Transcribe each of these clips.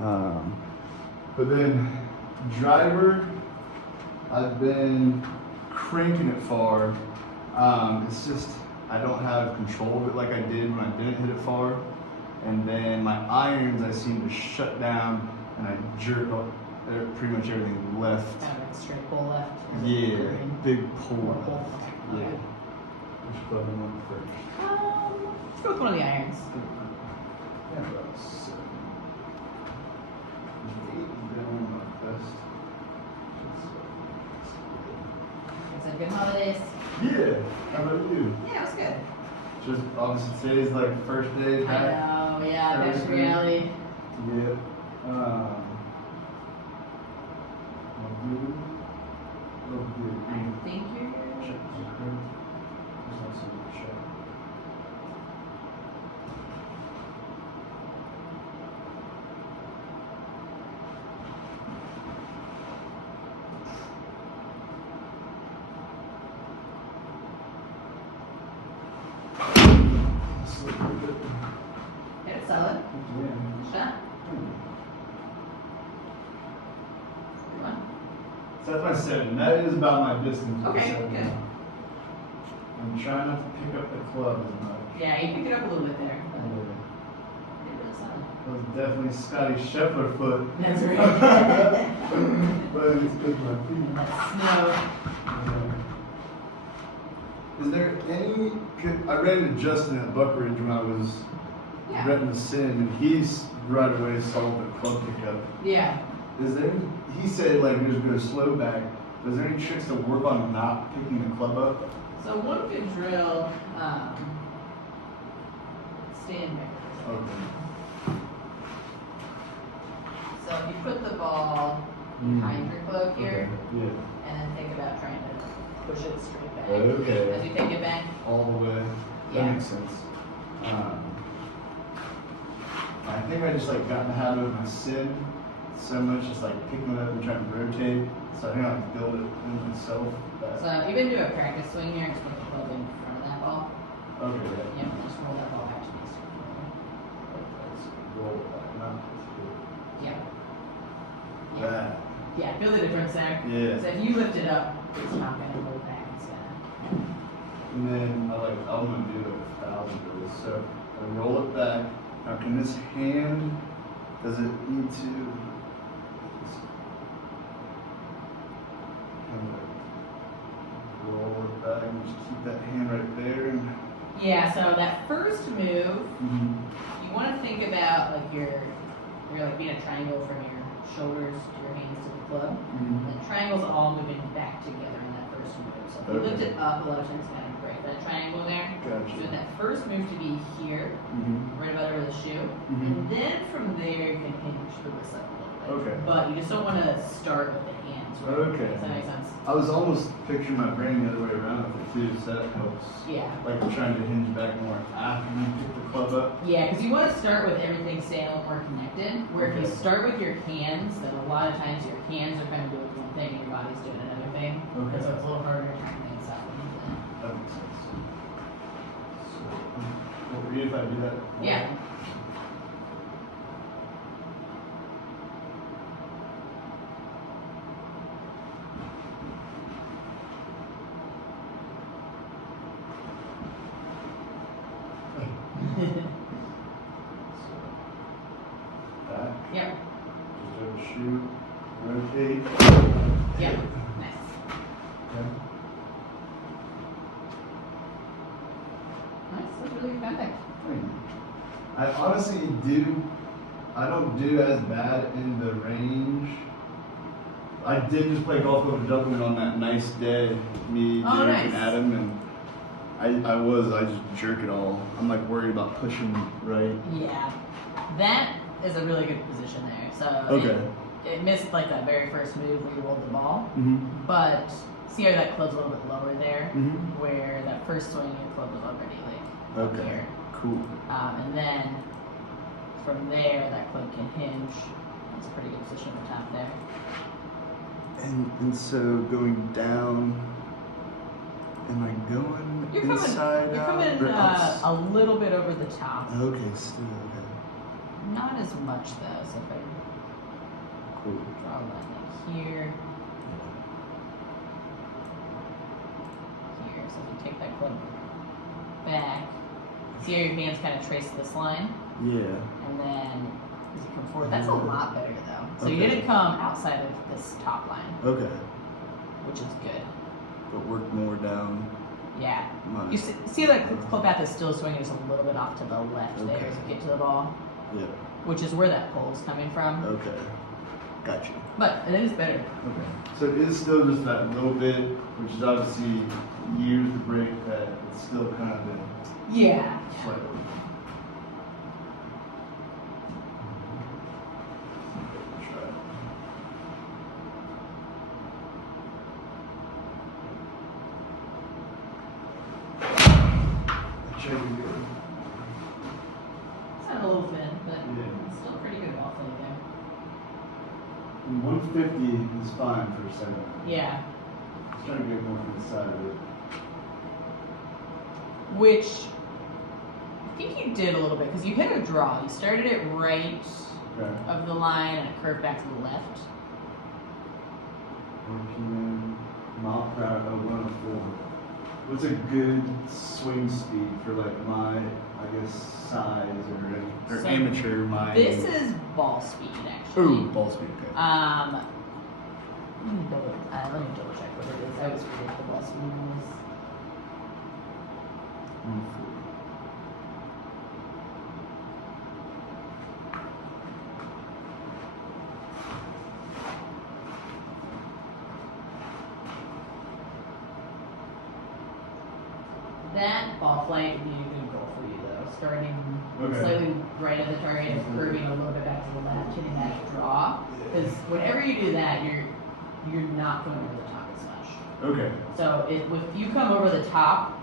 But then driver, I've been cranking it far. It's just I don't have control of it like I did when I didn't hit it far. And then my irons, I seem to shut down and I jerk up pretty much everything left. Kind of like straight pull left. Yeah, big pull left. Pull. Yeah. Which club am I first? Let's go with one of the irons. Yeah, about 7. 8 down my best. It's a good holidays. Yeah, how about you? Yeah, it was good. Just obviously today's like first day I back. know, yeah, back to reality. Yeah. I think you're good. Check the correct. There's not so much check. Hit it solid. Yeah. Shot. Come on. So that's my 7. That is about my distance. with Okay, 7. good. I'm trying not to pick up the club as much. Yeah, you picked it up a little bit there. Yeah. But it was solid. That was definitely Scotty Scheffler foot. That's right. But it's good for my feet. Snow. Is there any? I ran into Justin at Buckridge when I was Yeah. renting the Sin, and he's right away saw the club pickup. Yeah. Is there? He said like you're just gonna slow back. Is there any tricks to work on not picking the club up? So one good drill, stand back. Okay. So if you put the ball behind your club here, Okay. and then think about trying to push it straight back. Okay. As you take it back. All the way. That Yeah. makes sense. I think I just like got in the habit of my Sin so much, just like picking it up and trying to rotate. So I think I'll build it in myself. So even do a practice swing here and just put the club in front of that ball. Okay. You know, just roll that ball back to the Let's roll it back. Not Yeah. that. Yeah, feel the difference there. Yeah. So if you lift it up, it's not going to roll back. It's gonna... And then I'm gonna do like 1,000 of this. So I roll it back. Now can this hand, does it need to kind of roll it back and just keep that hand right there? And Yeah, so that first move, you want to think about like you're like being a triangle from your shoulders to your hands to the club. The triangle's all moving back together in that first move. So if you lift it up, a lot of times it's going to break that triangle there. Gotcha. So that first move to be here, right about over the shoe, and then from there you can hinge the wrist up a little bit. Okay. But you just don't want to start with the hands. Right? Okay. Does that make sense? I was almost picturing my brain the other way around with it too, so that helps. Yeah. Like I'm trying to hinge back more after you pick the club up. Yeah, because you want to start with everything staying a little more connected. Where if you Okay. start with your hands, then a lot of times your hands are kind of doing one thing and your body's doing another thing. Okay. And so it's a little harder to turn things up. That makes sense. So, what were you if I do that? Yeah. Back, Yep. just over shoot, rotate. Yep. Nice. Okay. Nice. That's really perfect. I honestly I don't do as bad in the range. I did just play golf over Dublin on that nice day, me, Oh, Derek, nice. and Adam, and I just jerk it all. I'm like worried about pushing right. Yeah. That is a really good position there. So Okay. it missed like that very first move where you rolled the ball. Mm-hmm. But see how that club's a little bit lower there? Mm-hmm. Where that first swing your club was already like up Okay. here. Cool. And then from there, that club can hinge. It's a pretty good position on top there. And so going down, am I going inside You're out? coming or outs- a little bit over the top. Okay, still okay. Not as much though. So if I Cool. draw a line like here. Here. So if you take that club back, see how your hands kind of trace this line? Yeah. And then as you come forward, that's a lot better though. So you Okay. didn't come outside of this top line, Okay. which is good. But work more down. Yeah. My, You see like the club path is still swinging just a little bit off to the left there Okay. as you get to the ball, yeah. which is where that pull's coming from. Okay. Gotcha. But it is better. Okay. So it is still just that little bit, which is obviously years to break, that it's still kind of been Yeah. slightly. Try it. Check it good. It's not a little thin, but Yeah. it's still pretty good ball flight there. 150 is fine for a second. Yeah. Just trying to get more from the side of it. Which I think you did a little bit because you hit a draw. You started it right Okay. of the line and it curved back to the left. Working mile per hour, 104. What's a good swing speed for like my, I guess, size or So amateur mind? This is ball speed actually. Ooh, ball speed. Okay. Let me double check what it is. I always forget the ball speed is. 140. That ball flight would be a good goal for you though. Starting Okay. slightly right of the target and curving a little bit back to the left, hitting that draw. Because whenever you do that, you're not going over the top as much. Okay. So if you come over the top,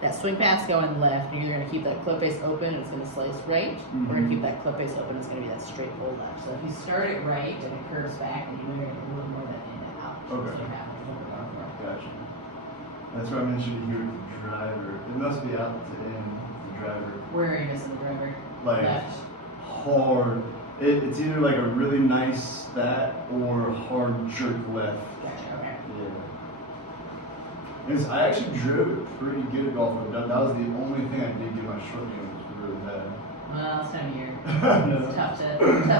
that swing path's going left, and you're either going to keep that club face open and it's going to slice right, or going to keep that club face open and it's going to be that straight pull left. So if you start it right and it curves back, and you're going to get a little more of that in and out. Okay. So you have a little bit more. Gotcha. That's why I mentioned here with the driver. It must be out to in the driver. Where are you missing the driver? Like Left. hard. It's either like a really nice that or a hard jerk left. Gotcha. Okay. Yeah. I actually drove it pretty good at golf. That was the only thing I did get my short game, which was really bad. Well, it's time of year. I know. It's tough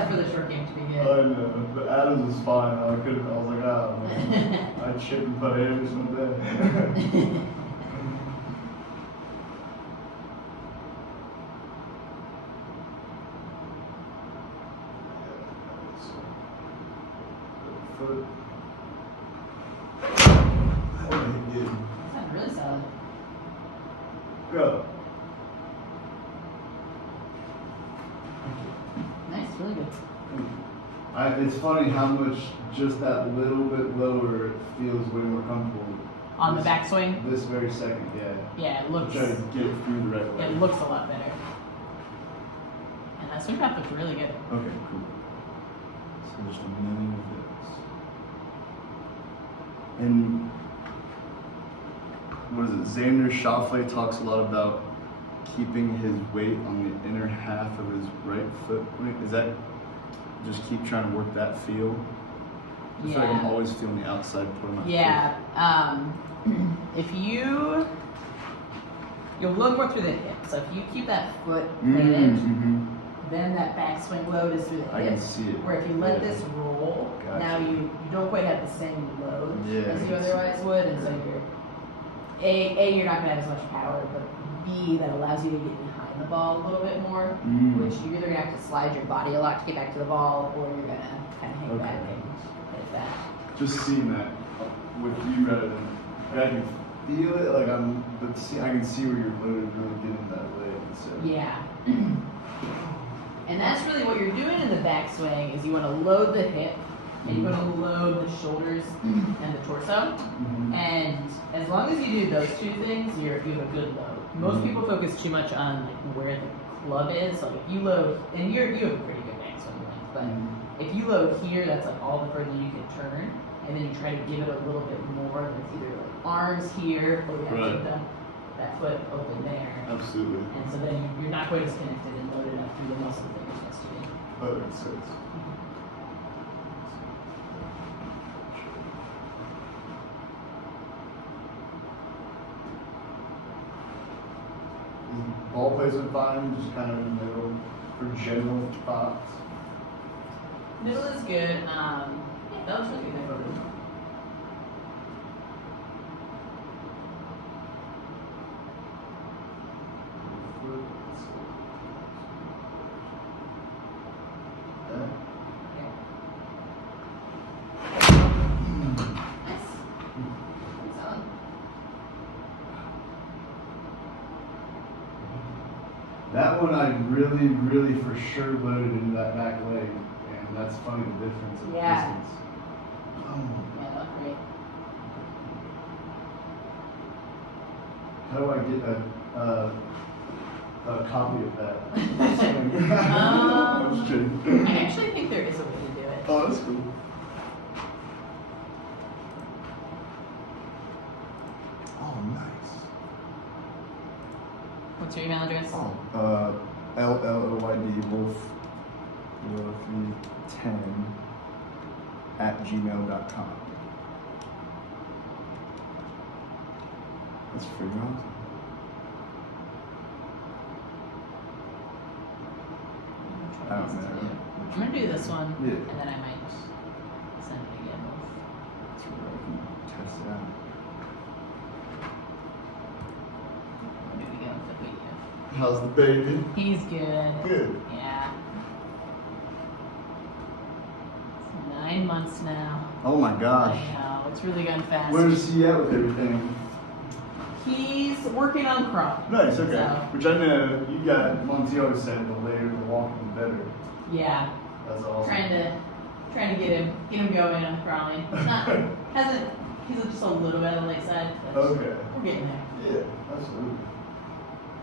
for the short game to be good. I know. But Adams was fine. I was like, oh, man. I chip and putt every single day. Foot. Oh, he did. That sounds really solid. Go. Nice, really good. It's funny how much just that little bit lower it feels way more comfortable. On the backswing? This very second, yeah. Yeah, it looks. Try to get it through the right way. It looks a lot better. And that swing path looks really good. Okay, cool. So just a million of this. And what is it? Xander Schauffele talks a lot about keeping his weight on the inner half of his right foot. Is that just keep trying to work that feel? I feel like I'm Yeah. always feeling the outside part of my Yeah. If you'll load more through the hip. So if you keep that foot foot. planted, Mm-hmm. then that backswing load is through the I can hip. see it. Where if you let Yeah. this roll, Gotcha. now you don't quite have the same load Yeah, as you I can see otherwise it. would, and so you're you're not gonna have as much power, but B, that allows you to get behind the ball a little bit more, which you're either gonna have to slide your body a lot to get back to the ball, or you're gonna kind of hang Okay. back and hit that. Just seeing that with you rather than I can feel it like but see, I can see where you're loaded really getting that leg. So. Yeah. And that's really what you're doing in the backswing is you want to load the hip and you want to load the shoulders and the torso. Mhm. And as long as you do those two things, you have a good load. Most people focus too much on like where the club is. Like if you load, and you have a pretty good backswing length, but if you load here, that's like all the further you can turn, and then you try to give it a little bit more. That's either like arms here, or you have to keep that foot open there. Absolutely. And so then you're not quite as connected and loaded up through the muscle that you're supposed to be. Oh, it's 6. Ball placement fine, just kind of in the middle for general thoughts. Middle is good. Yeah, that looks really good. That one I really for sure loaded into that back leg, and that's funny the difference of Yeah. distance. Oh. Yeah, that's great. How do I get a copy of that? I'm just kidding. I actually think there is a way to do it. Oh, that's cool. Oh, nice. What's your email address? Oh, LLOYD Wolfe 10 @gmail.com. That's pretty awesome. I don't know. I'm gonna do this one, Yeah. and then I might send it again. That's where I can test it out. Maybe go with the video. How's the baby? He's good. Good. Yeah. It's 9 months now. Oh my gosh. I know, it's really gone fast. Where's he at with everything? He's working on crawling. Nice, okay. So, Which I know you got, Monty always said, the later the walking, the better. yeah, That's awesome. trying to get him going on crawling. He's just a little bit on the late side. But Okay. we're getting there. Yeah, absolutely.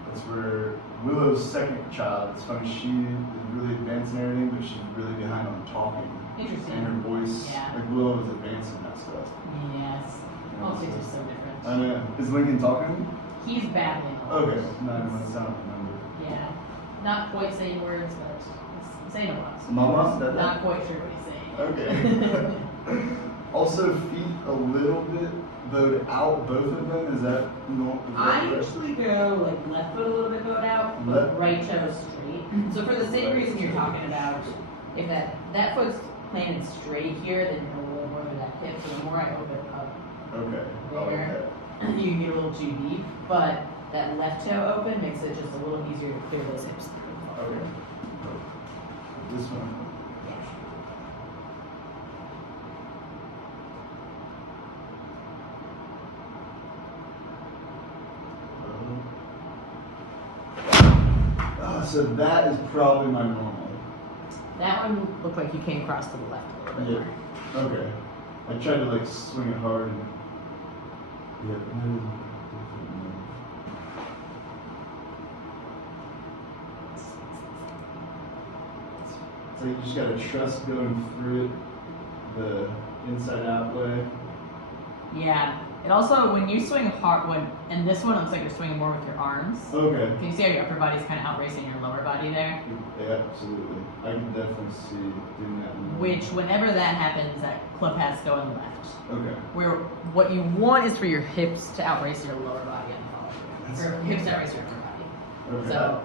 That's where Willow's second child, it's funny, she is really advanced in everything, but she's really behind on talking. Interesting. And her voice, Yeah. like Willow is advancing that stuff. Yes. All six are so different. I know. Is Lincoln talking? He's battling. Okay, 9 months, I don't remember. Yeah. Not quite saying words, but he's saying a lot. Mama? Dada? Not quite sure what he's saying. Okay. Also, feet a little bit bowed out, both of them. Is that normal? I usually go like left foot a little bit bowed out, Left? but right toe straight. So for the same reason you're talking about, if that foot's planted straight here, then you're a little more of that hip. So the more I open up Okay. I like there, that. you can get a little too deep. But that left toe open makes it just a little easier to clear those hips. Okay. This one. So that is probably my normal. That one looked like you came across to the left a little bit Yeah. Okay. I tried to like swing it hard and so you just gotta trust going through it the inside out way. Yeah. It also, when you swing hard, and this one looks like you're swinging more with your arms. Okay. Can you see how your upper body's kind of outracing your lower body there? Yeah, absolutely. I can definitely see doing that. Which, whenever that happens, that club has going left. Okay. Where what you want is for your hips to outrace your lower body and follow through. Or hips to outrace your upper body. Okay. So,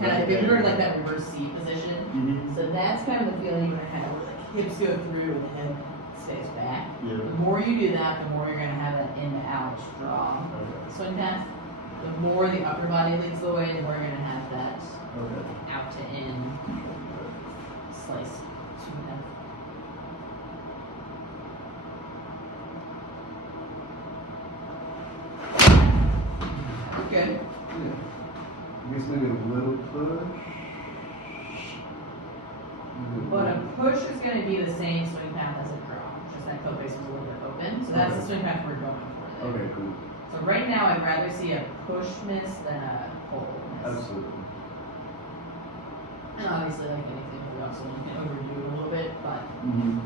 kind of, if you heard like that reverse C position, Mhm. so that's kind of the feeling you want to kind of where like hips go through and the head stays back. Yeah. The more you do that, the more you're going to have that in to out draw Okay. swing path. The more the upper body leads the way, the more you're going to have that Okay. out to in slice swing path. Good. Yeah. I guess maybe a little push. But a push is going to be the same swing path as a draw, just that toe base is a little bit open. So that's the swing path we're going for there. Okay, cool. So right now, I'd rather see a push miss than a pull miss. Absolutely. And obviously, like anything, we also can overdo it a little bit, but Mm-hmm.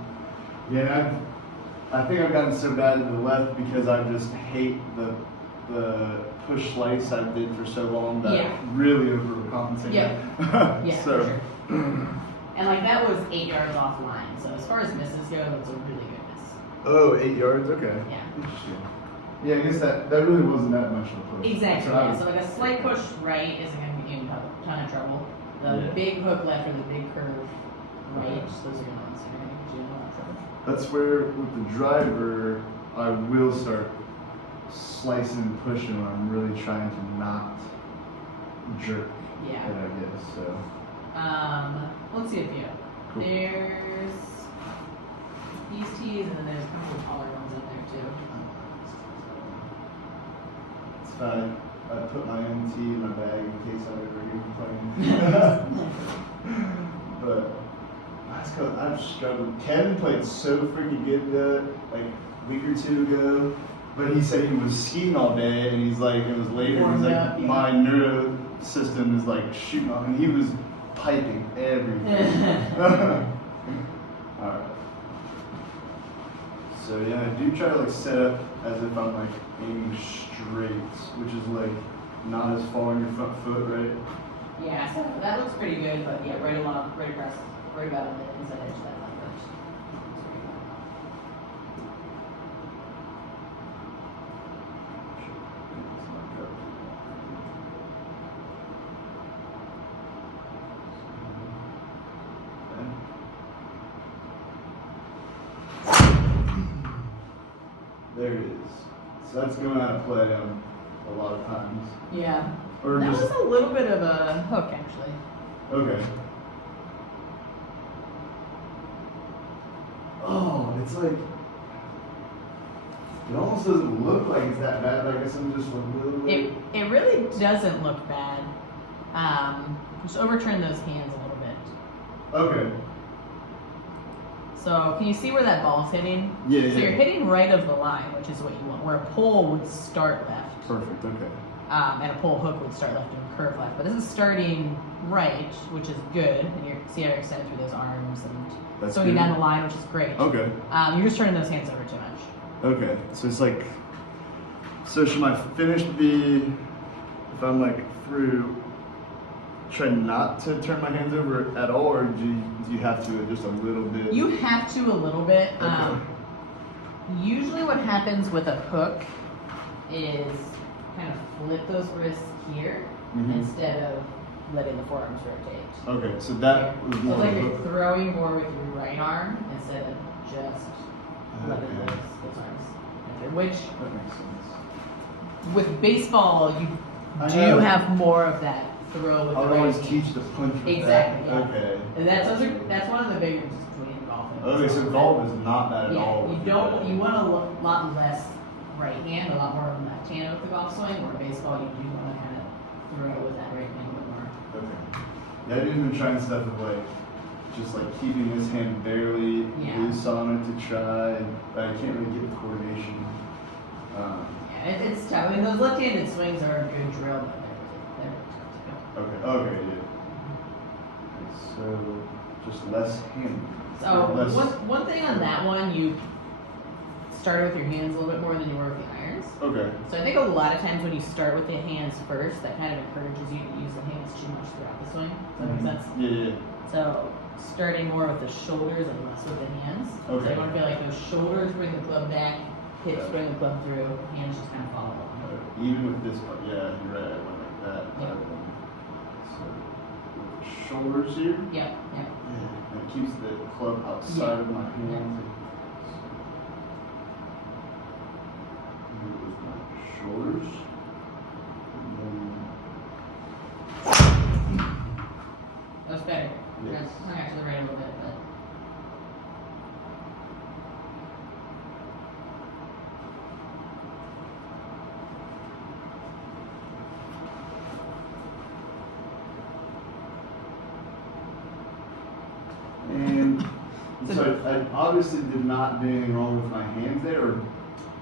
Yeah, I think I've gotten so bad at the left because I just hate the push slice I did for so long that Yeah. really overcompensated. Yeah. Yeah, So for sure. And like that was 8 yards offline. So as far as misses go, that's a really good miss. Oh, 8 yards? Okay. Yeah. Interesting. Yeah, I guess that really wasn't that much of a push. Exactly. That's what I Yeah. was- So like a slight push right isn't going to get you in a ton of trouble. The big hook left or the big curve right, those are the ones that are going to get you in a lot of trouble. That's where, with the driver, I will start slicing and pushing when I'm really trying to not jerk Yeah. it, I guess. So. Let's see a few. Cool. There's these tees and then there's a couple of taller ones in there too. It's fine. I put my own tea in my bag in case I ever get complaining. But that's because I've struggled. Kevin played so freaking good like a week or two ago. But he said he was skiing all day, and he's like, it was later. He's like, Yeah. my neuro system is like shooting off, and he was piping everything. All right. So yeah, I do try to like set up as if I'm like aiming straight, which is like not as far on your front foot, right? Yeah, so that looks pretty good, but yeah, right along, right across, right about on the inside edge of that line first. Looks pretty good. There it is. So that's going out of play a lot of times. Yeah. Or That just was a little bit of a hook, actually. okay. Oh, it's like it almost doesn't look like it's that bad. But I guess I'm just a little bit. It really doesn't look bad. Just overturn those hands a little bit. Okay. So can you see where that ball's hitting? Yeah, So yeah. you're hitting right of the line, which is what you want. Where a pull would start left, Perfect. Okay. and a pull hook would start left and curve left. But this is starting right, which is good. And you see how you're extended through those arms and That's swinging good. down the line, which is great. Okay. You're just turning those hands over too much. Okay. So it's like. So should my finish be if I'm like through? Try not to turn my hands over at all, or do you have to just a little bit? You have to a little bit. Okay. Usually what happens with a hook is kind of flip those wrists here Mhm. instead of letting the forearms rotate. Okay, so that was So more it's like of a you're hook. throwing more with your right arm instead of just letting Okay. those arms enter. Which That makes sense. with baseball you I do know. have more of that throw with I the would always right knee. teach the punch with Exactly, that. yeah. Okay. And that's one of the big differences between golf and Okay, so baseball. golf is not that at Yeah, all. you don't. You want a lot less right hand, a lot more left hand with the golf swing. Or baseball, you do want to kind of throw with that right hand a bit more. Okay. Yeah, I've even been trying stuff with like, just like keeping this hand barely Yeah. loose on it to try, but I can't really get the coordination. Yeah, it's tough. I mean, those left-handed swings are a good drill, but they're really tough Okay. Okay. Yeah. So just less hand. to go. less, So one thing on that one, you started with your hands a little bit more than you were with the irons. Okay. So I think a lot of times when you start with the hands first, that kind of encourages you to use the hands too much throughout the swing. Does that make sense? Yeah. Yeah. So starting more with the shoulders and less with the hands. So Okay. you want to feel like those shoulders bring the club back, hips bring the club through, hands just kind of follow along. Even with this part, yeah, you're right. I went like that. Yeah. So with the shoulders here. Yeah, yeah. Yeah, and it keeps the club outside of my hands. Do it with my shoulders. And then, That's better. Yes. I got to the right a little bit, but. and so I obviously did not do anything wrong with my hands there,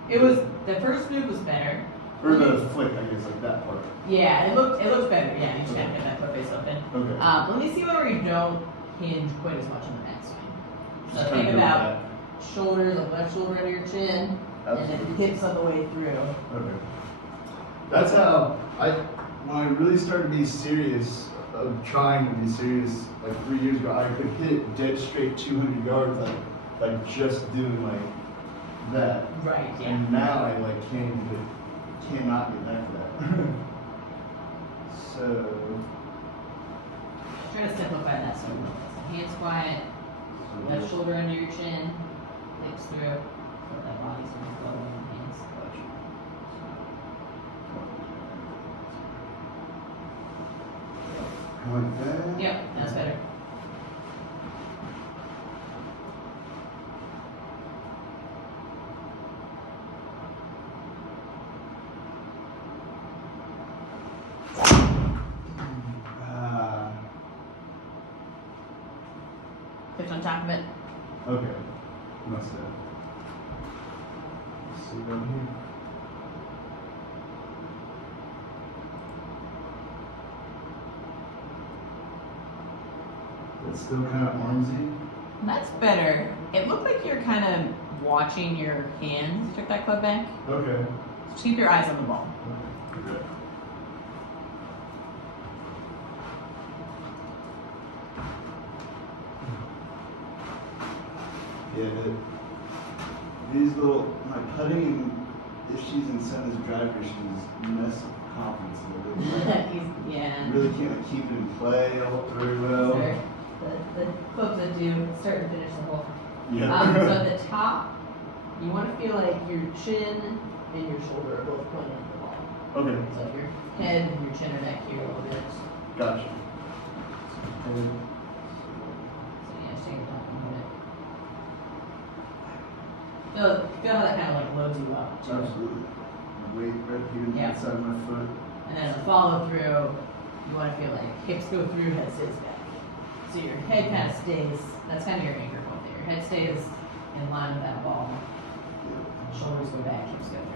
It was, the first move was better. or the flick, I guess, like that part. Yeah, it looked better. Yeah, you just kind of get that foot face open. Okay. Let me see one where you don't hinge quite as much on the backswing. So Just think kinda go about shoulders, the left shoulder under your chin, and then Absolutely. hips on the way through. Okay. That's how when I really started to be serious of trying to be serious. Like 3 years ago, I could hit it dead straight 200 yards, like just doing like that. Right. Yeah. And now I like cannot get back to that. So Try to simplify that. So hands quiet, left shoulder under your chin, hips through, so that body's going to flow in the hands. like that. Yep, that's better. Hips on top of it. Okay. Must have. Let's see down here. It's still kind of armsy. That's better. It looked like you're kind of watching your hands. You took that club back. Okay. Just keep your eyes on the ball. Okay. Yeah, these little, my putting issues and some of these driver issues mess with confidence a little bit. Yeah. Really can't like, keep it in play very well. Sorry. The clubs that do start and finish the hole. Yeah. So at the top, you want to feel like your chin and your shoulder are both pointing at the ball. Okay. So if your head and your chin are back here a little bit. Gotcha. So yeah, shake it up a little bit. Feel how that kind of like loads you up too. Absolutely. Weight right here on the Yeah. inside of my foot. And then the follow through, you want to feel like hips go through, head stays back. So your head kind of stays, that's kind of your anchor point there. Your head stays in line with that ball. Shoulders go back, hips go through.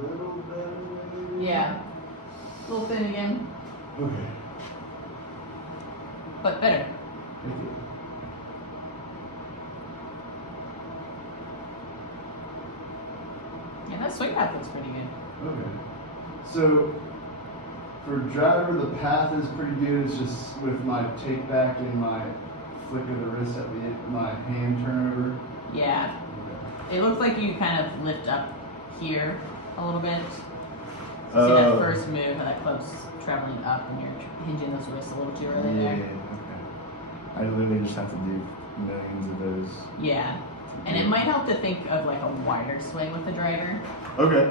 Little better maybe? Yeah. A little thin again, Okay. but better. Thank you. Yeah, that swing path looks pretty good. Okay. So for driver, the path is pretty good. It's just with my take back and my flick of the wrist at the end, my hand turnover. Yeah. Okay. It looks like you kind of lift up here a little bit. So see that first move, how that club's traveling up and you're hinging those wrists a little too early Yeah. there. Okay. I literally just have to do millions of those. Yeah. And it might help to think of like a wider swing with the driver. Okay.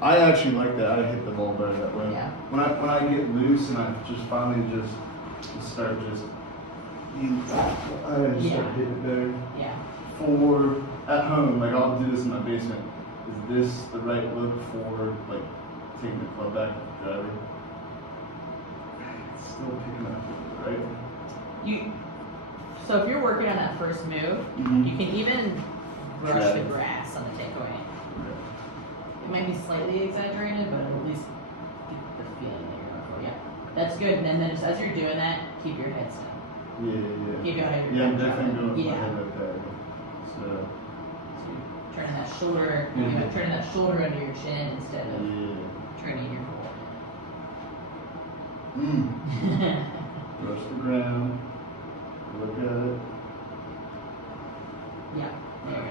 I actually like that. I hit the ball better that way. Yeah. When I get loose and I just finally start I start Yeah. hitting it better. Yeah. For at home, like I'll do this in my basement. Is this the right look for like taking the club back with the driver? It's still picking up, right? So if you're working on that first move, Mhm. you can even brush Try. the grass on the takeaway. Okay. It might be slightly exaggerated, but at least get the feeling that you're going for. Yeah. That's good. And then just as you're doing that, keep your head still. Yeah. Keep your head Yeah, I'm down. definitely doing it with Yeah. my head like that. So So you're turning that shoulder, Mhm. turning that shoulder under your chin instead of yeah. turning your Mm. Brush the ground. Look at it. Yeah, there you go.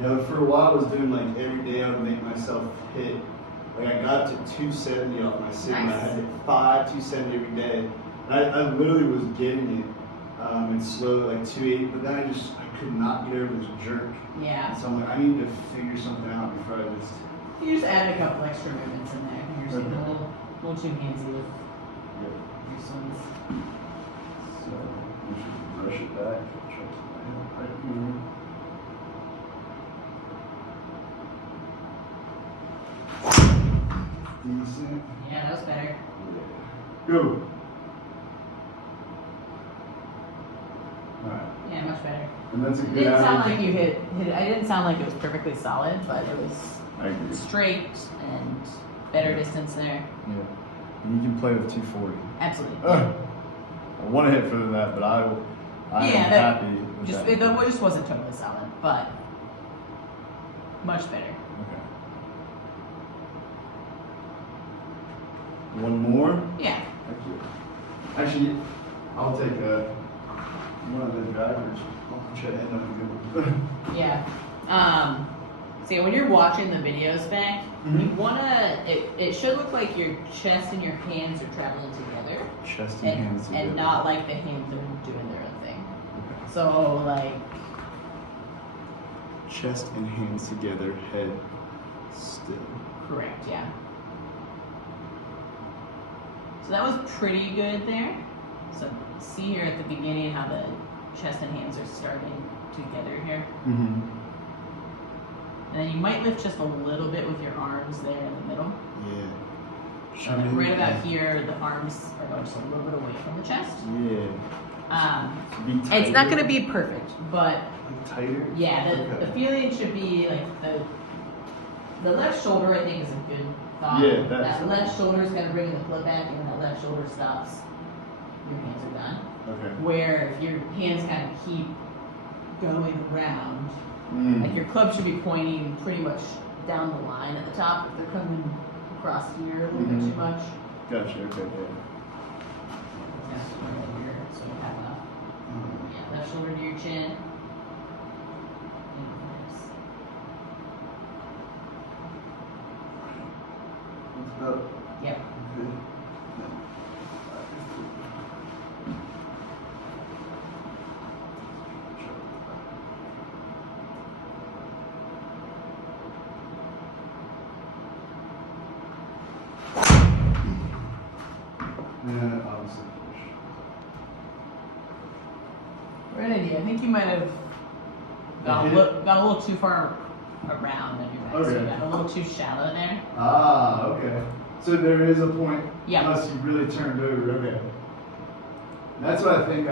Yeah, but for a while I was doing like every day I would make myself hit. Like I got to 270 off my sit and I Nice. had hit 270 every day. And I literally was getting it and slow like 280, but then I could not get over this jerk. Yeah. So I'm like, I need to figure something out before I just. You just add a couple extra movements in there. You're just getting a little too handsy with Yeah. your swings. So we should brush it back. Try to my head right here. Decent. Yeah, that was better. Go. And that's a It good didn't sound average. like you hit it. I didn't sound like it was perfectly solid, but it was I agree. straight and better distance there. Yeah. And you can play with 240. Absolutely. I want to hit further than that, but I am happy with Just that. it just wasn't totally solid, but much better. Okay. One more? Yeah. Actually, I'll take one of the drivers. I'll try to end up a good one. Yeah. So when you're watching the videos back, you wanna it should look like your chest and your hands are traveling together. Chest and hands together. And not like the hands are doing their own thing. Okay. So like Chest and hands together, head still. correct, yeah. So that was pretty good there. So see here at the beginning how the chest and hands are starting together here. Mm-hmm. And then you might lift just a little bit with your arms there in the middle. Yeah. And then right about here, the arms are going just a little bit away from the chest. Yeah. Be It's tighter. not going to be perfect, but Like tighter? yeah, Okay. the feeling should be like the left shoulder. I think is a good thought. Yeah, that's that left shoulder is kind of bringing the foot back, and when that left shoulder stops, your hands are done. Okay. Where if your hands kind of keep going around, Mm. like your club should be pointing pretty much down the line at the top. If they're coming across here a little bit too much, Gotcha, okay, yeah. just right here, so you have enough. Yeah, left shoulder to your chin. And hips. That's about Yep. good. Yeah, obviously push. Right idea. I think you might have got a little too far around on your back. So you Okay. got a little too shallow there. Ah, okay. So there is a point, Yeah. unless you really turned over. Okay. That's what I think.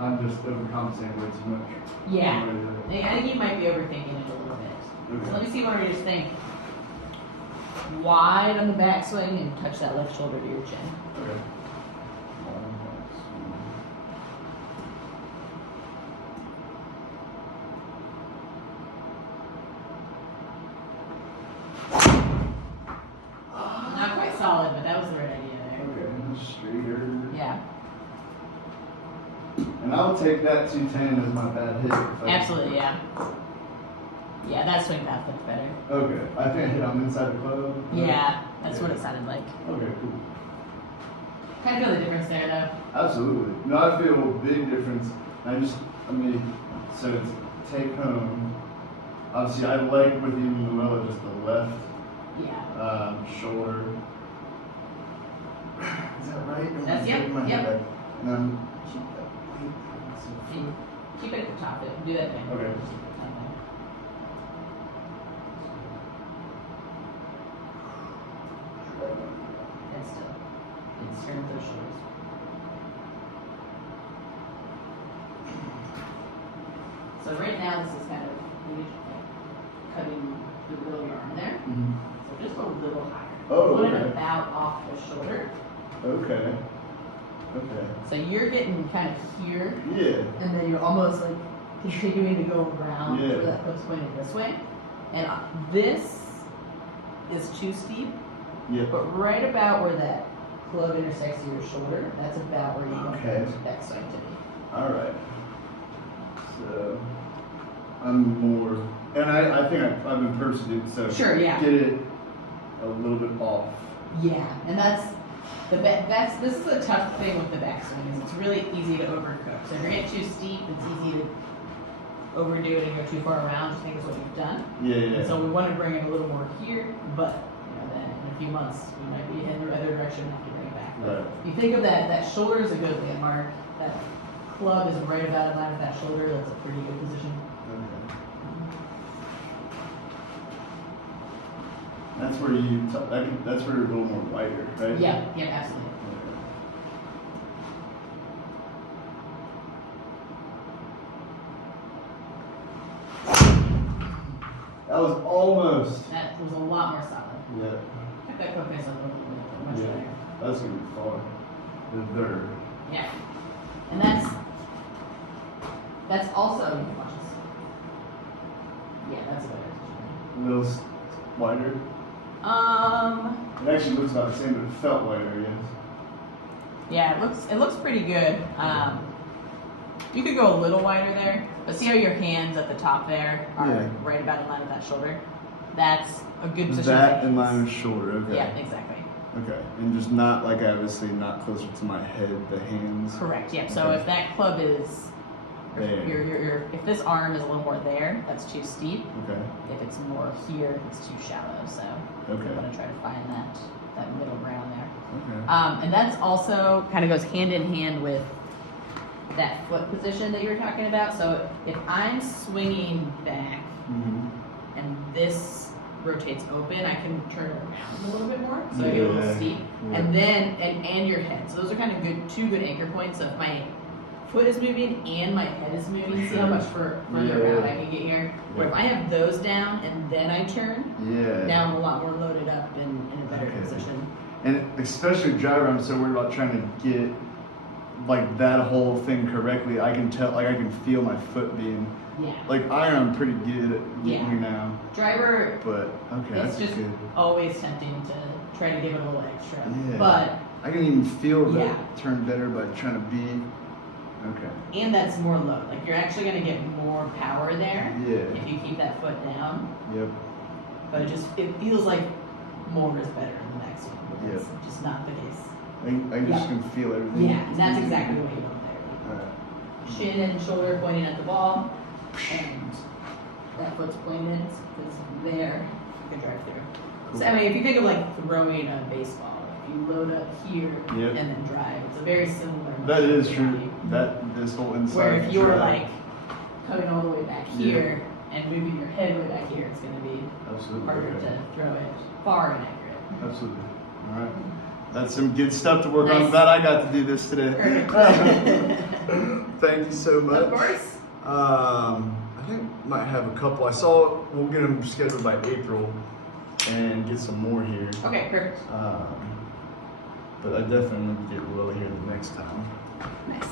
I'm just overcompensating way too much. Yeah. I think you might be overthinking it a little bit. Okay. So let me see when we just think wide on the backswing and touch that left shoulder to your chin. Okay. Not quite solid, but that was the right idea there. Okay, straighter. Yeah, And I'll take that 210 as my bad hit. absolutely, yeah. Yeah, that swing path looked better. Okay, I think I hit on the inside the club. Yeah, that's what it sounded like. Okay, cool. Kind of feel the difference there, though. Absolutely. No, I feel a big difference. So it's take home. Obviously, I like with even Luella just the left Yeah. shoulder. Is that right? Or am I That's- yep, getting my head yep. back? And I'm keep that weight. And keep it at the top. Do that thing. Okay. And still. And turn those shoulders. So right now, this is kind of cutting the middle of your arm there. Mhm. So just a little higher. Oh, Put it okay. about off the shoulder. Okay. Okay. So you're getting kind of here, Yeah. and then you're almost like continuing to go around Yeah. where that hook's pointed this way. And this is too steep, Yeah. but right about where that club intersects your shoulder, that's about where you want Okay. your backswing to be. All right. So I'm more, and I think I've been pursuing it. So Sure, yeah. Get it a little bit off. Yeah, and that's this is a tough thing with the backswing is it's really easy to overcook. So if you're getting too steep, it's easy to overdo it and go too far around. I think is what you've done. Yeah. Yeah. And so we want to bring it a little more here, but then in a few months we might be in the other direction and have to bring it back. Right. If you think of that shoulder is a good landmark. That club is right about in line with that shoulder. That's a pretty good position. Okay. That's where that's where you're a little more wider, right? Yeah, absolutely. That was almost. That was a lot more solid. Yeah. Kept that focus a little bit much Yeah. better. That's gonna be far. The dirt. Yeah. And that's also, watch this. Yeah, that's a better A little wider. position. It actually looks about the same, but it felt wider, I guess. Yeah, it looks pretty good. You could go a little wider there, but see how your hands at the top there are Yeah. right about in line with that shoulder? That's a good position. That for in hands. line with shoulder, okay. Yeah, exactly. Okay. And just not, like, obviously not closer to my head, the hands. Correct. Yeah. So Okay. if that club is, There. if this arm is a little more there, that's too steep. Okay. If it's more here, it's too shallow. So Okay. I'm gonna try to find that middle ground there. Okay. And that's also kind of goes hand in hand with that foot position that you were talking about. So if I'm swinging back Mm-hmm. and this rotates open, I can turn it around a little bit more, so I get a little Yeah. steep. Yeah. And then and your head. So those are kind of two good anchor points. So if my foot is moving and my head is moving, see how much further Yeah. around I can get here. Where if I have those down and then I turn, Yeah. now I'm a lot more loaded up in a better Okay. position. And especially with driver, I'm so worried about trying to get like that whole thing correctly. I can tell, like I can feel my foot being Yeah. like iron. I'm pretty good at getting Yeah. here now, Driver, but okay, it's that's just good. always tempting to try to give it a little extra. Yeah. But I can even feel the Yeah. turn better by trying to be. Okay. and that's more load. Like you're actually gonna get more power there Yeah. if you keep that foot down. Yep. But it feels like more is better in the backswing. But it's Yep. just not the case. I just Yeah. can feel everything. Yeah, and that's exactly what you want there. Alright. Shin and shoulder pointing at the ball, and that foot's pointed because there you can drive through. Cool. So I mean, if you think of like throwing a baseball, if you load up here Yep. and then drive, it's a very similar. That motion is to true. body. This whole inside. Where if you're drive. like coming all the way back here and moving your head way back here, it's going to be Absolutely. harder okay. to throw it far and accurate. Absolutely. All right. That's some good stuff to work on. Nice. Glad I got to do this today. Perfect. Thank you so much. Of course. I think might have a couple. I saw we'll get them scheduled by April and get some more here. Okay, perfect. But I definitely need to get Willie here the next time. Nice.